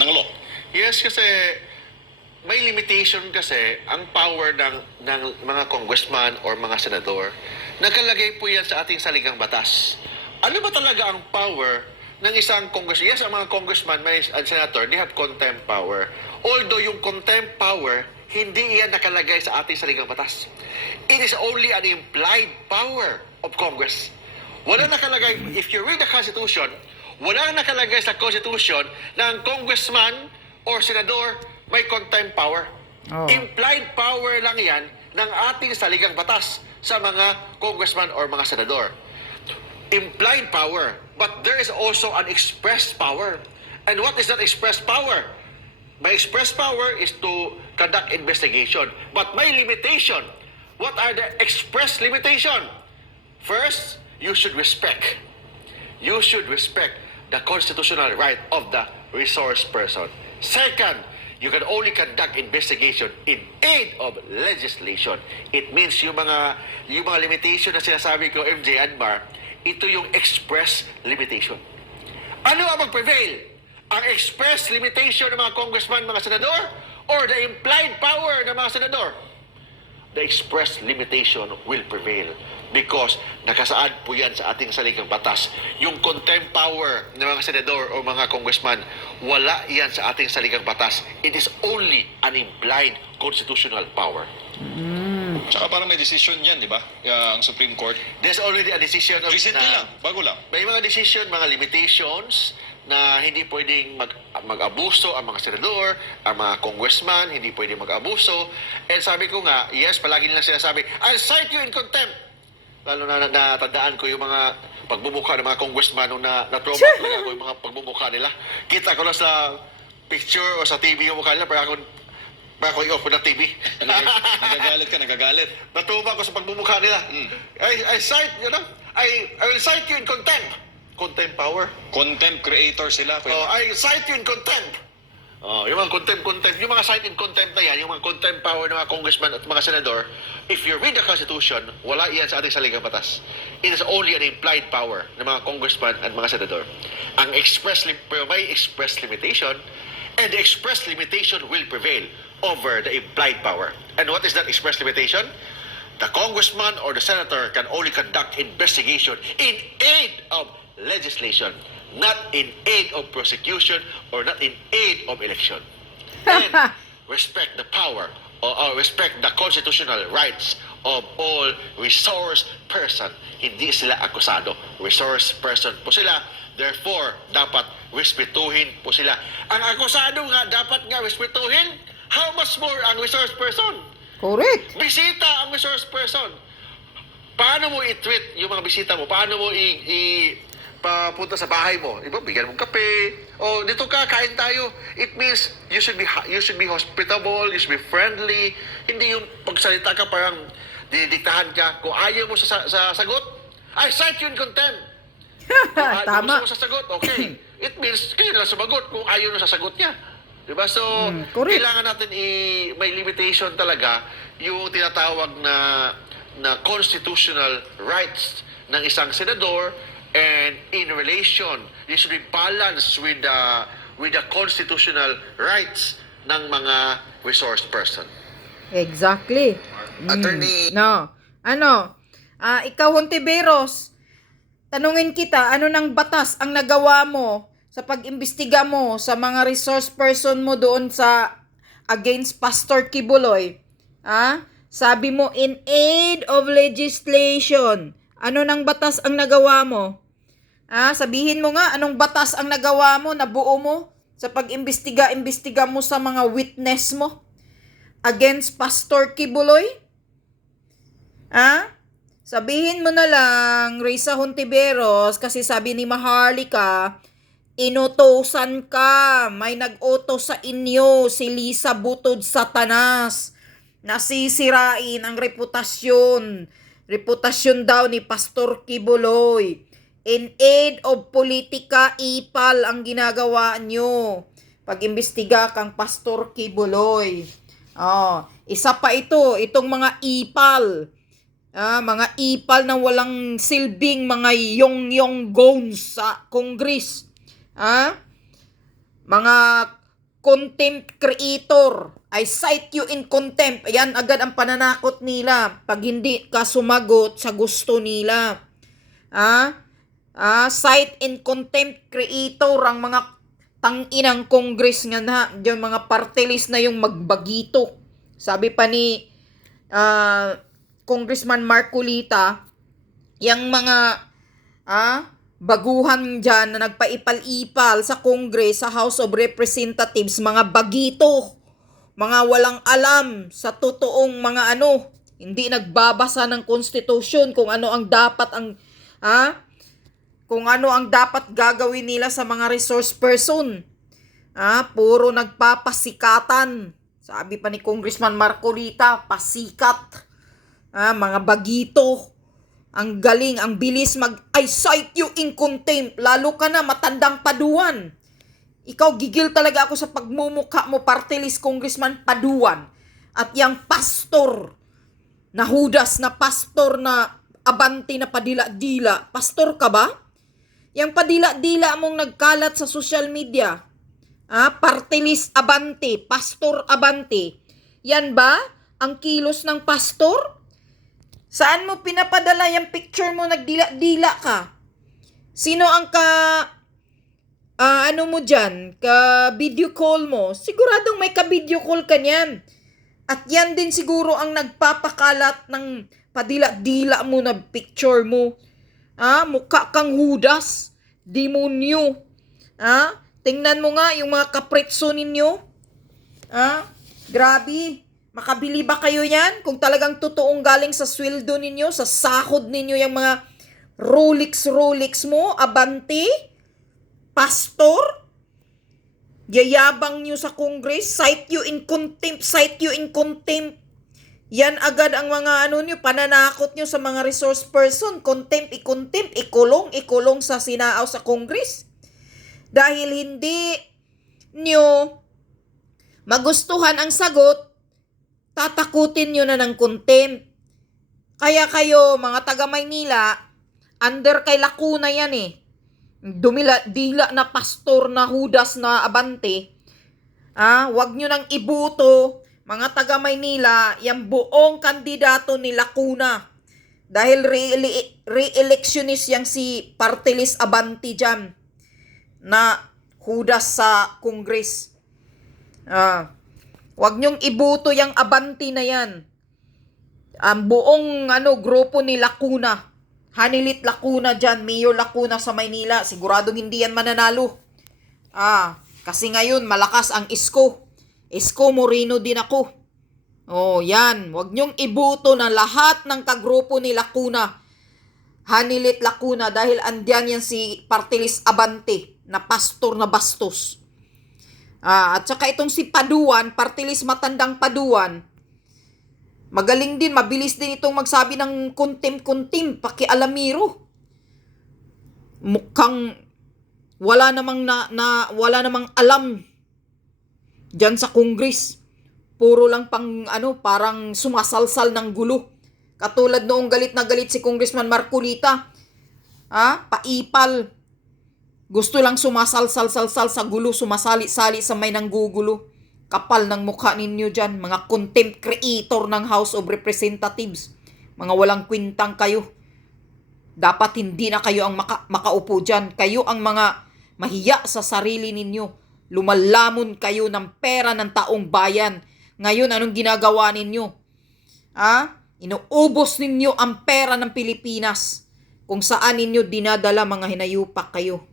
ng law. Yes, kasi may limitation kasi ang power ng mga congressman or mga senador. Nakalagay po yan sa ating saligang batas. Ano ba talaga ang power ng isang congressman? Yes, ang mga congressman and senator, they have contempt power. Although yung contempt power, hindi yan nakalagay sa ating saligang batas. It is only an implied power of Congress. Wala nakalagay, if you read the Constitution, wala nakalagay sa Constitution na ang congressman or senador may contempt power. Oh. Implied power lang yan ng ating saligang batas sa mga congressman or mga senador. Implied power. But there is also an express power. And what is that express power? My express power is to conduct investigation. But my limitation, what are the express limitation? First, you should respect. You should respect the constitutional right of the resource person. Second, you can only conduct investigation in aid of legislation. It means yung mga limitation na sinasabi ko, MJ Anmar, ito yung express limitation. Ano ang mag-prevail? Ang express limitation ng mga congressman, mga senador, or the implied power ng mga senador? The express limitation will prevail because nakasaad po yan sa ating saligang batas. Yung contempt power ng mga senador o mga congressman, wala yan sa ating saligang batas. It is only an implied constitutional power. Tsaka parang may decision yan, di ba? Ang Supreme Court. There's already a decision of Recently lang, bago lang. may mga decision, mga limitations na hindi pwedeng mag-abuso ang mga senador, ang mga congressman, hindi pwedeng mag-abuso. And sabi ko nga, yes, palagi nilang sinasabi, I'll cite you in contempt. Lalo na natandaan ko yung mga pagbubukha ng mga congressman nung na-trauma talaga ako yung mga pagbubukha nila. Kita ko lang sa picture o sa TV yung mukha nila, para ako i-off ko ng TV. Nagagalit. Natuma ko sa pagbubukha nila. I cite, I will cite you in contempt. Contempt power. Contempt creator sila. I cite you in contempt. Yung mga contempt, yung mga cite in contempt na yan, yung mga contempt power ng mga congressman at mga senador, if you read the Constitution, wala iyan sa ating saligang batas. It is only an implied power ng mga congressman at mga senador. Ang may express limitation, and the express limitation will prevail over the implied power. And what is that express limitation? The congressman or the senator can only conduct investigation in aid of legislation, not in aid of prosecution or not in aid of election. And respect the power or respect the constitutional rights of all resource person. Hindi sila akusado. Resource person po sila. Therefore, dapat respetuhin po sila. Ang akusado nga, dapat nga respetuhin. How much more ang resource person? Correct. Bisita ang resource person. Paano mo i-treat yung mga bisita mo? Paano mo papunta sa bahay mo? Diba, bigyan mong kape. O, dito ka, kain tayo. It means you should be hospitable, you should be friendly. Hindi yung pagsalita ka parang didiktahan ka. Kung ayaw mo sa sagot, I cite you in contempt. Tama. Gusto mo sa sagot, okay. It means kayo na sumagot kung ayaw na sa sagot niya. Diba? So, kailangan natin may limitation talaga yung tinatawag na constitutional rights ng isang senador, and in relation, it should be balanced with the constitutional rights ng mga resource person. Exactly. Attorney. No. Ikaw, Hontiveros, tanungin kita, ano ng batas ang nagawa mo sa pag-imbestiga mo sa mga resource person mo doon sa against Pastor Kibuloy? Sabi mo, in aid of legislation. Ano ng batas ang nagawa mo? Sabihin mo nga, anong batas ang nagawa mo, nabuo mo sa pag-imbestiga mo sa mga witness mo against Pastor Kibuloy? Sabihin mo na lang, Risa Hontiveros, kasi sabi ni Maharlika, inutosan ka, may nag-utos sa inyo, si Lisa Butod Satanas, nasisirain ang reputasyon daw ni Pastor Kibuloy. In aid of politika, ipal ang ginagawa nyo. Pag-imbestiga kang Pastor Kibuloy. Isa pa itong mga ipal. Mga ipal na walang silbing mga yong-yong goons sa Congress. Mga contempt creator. I cite you in contempt. Ayan agad ang pananakot nila pag hindi ka sumagot sa gusto nila. Cite in contempt creator ang mga tanginang Congress nga na, yung mga party list na yung magbagito. Sabi pa ni Congressman Marcolita, yung mga baguhan dyan na nagpaipal-ipal sa Congress, sa House of Representatives, mga bagito, mga walang alam sa totoong mga hindi nagbabasa ng konstitusyon kung ano ang dapat kung ano ang dapat gagawin nila sa mga resource person. Puro nagpapasikatan. Sabi pa ni Congressman Marcolita, pasikat. Mga bagito. Ang galing, ang bilis I cite you in contempt. Lalo ka na, matandang Paduan. Ikaw, gigil talaga ako sa pagmumukha mo, party list Congressman Paduan. At yang pastor na Judas, na pastor na abante na padila-dila. Pastor ka ba? Yang padila-dila mong nagkalat sa social media. Party list abante, pastor abante. Yan ba ang kilos ng pastor? Saan mo pinapadala yung picture mo nagdila-dila ka? Sino ang mo dyan? Ka-video call mo? Siguradong may ka-video call ka niyan. At yan din siguro ang nagpapakalat ng padila-dila mo na picture mo. Mukha kang Judas, demonyo. Tingnan mo nga yung mga kapretso ninyo. Grabe. Makabili ba kayo yan? Kung talagang totoong galing sa sweldo ninyo, sa sahod ninyo yung mga Rolex mo, abante, pastor, yayabang nyo sa Congress, cite you in contempt. Yan agad ang mga pananakot nyo sa mga resource person, contempt, ikulong sa sinaaw sa Congress. Dahil hindi nyo magustuhan ang sagot, tatakutin nyo na ng contempt. Kaya kayo, mga taga Maynila, under kay Lacuna yan dila na pastor na Judas na abante. Wag nyo nang ibuto, mga taga Maynila, yung buong kandidato ni Lacuna. Dahil re-electionist yang si party list abante dyan na Judas sa Congress. Wag nyong ibuto yung abante na yan. Ang buong grupo ni Lacuna. Hanilit Lacuna dyan, Mayor Lacuna sa Maynila. Siguradong hindi yan mananalo. Kasi ngayon malakas ang Isko. Isko Moreno din ako. Yan. Huwag niyong ibuto na lahat ng kagrupo ni Lacuna. Hanilit Lacuna dahil andyan yan si Partilis Abante na pastor na bastos. At saka itong si Paduan, Partilis matandang Paduan, magaling din, mabilis din itong magsabi ng contempt, pakialamiro. Mukhang wala namang alam diyan sa Congress. Puro lang parang sumasalsal ng gulo. Katulad noong galit na galit si Congressman Marcolita. Paipal. Gusto lang sumasalsal sa gulo, sumasali-sali sa may nanggugulo. Kapal ng mukha ninyo dyan, mga contempt creator ng House of Representatives. Mga walang kwintang kayo. Dapat hindi na kayo ang makaupo dyan. Kayo ang mga mahiya sa sarili ninyo. Lumalamon kayo ng pera ng taong bayan. Ngayon, anong ginagawa ninyo? Inuubos ninyo ang pera ng Pilipinas. Kung saan ninyo dinadala, mga hinayupak kayo.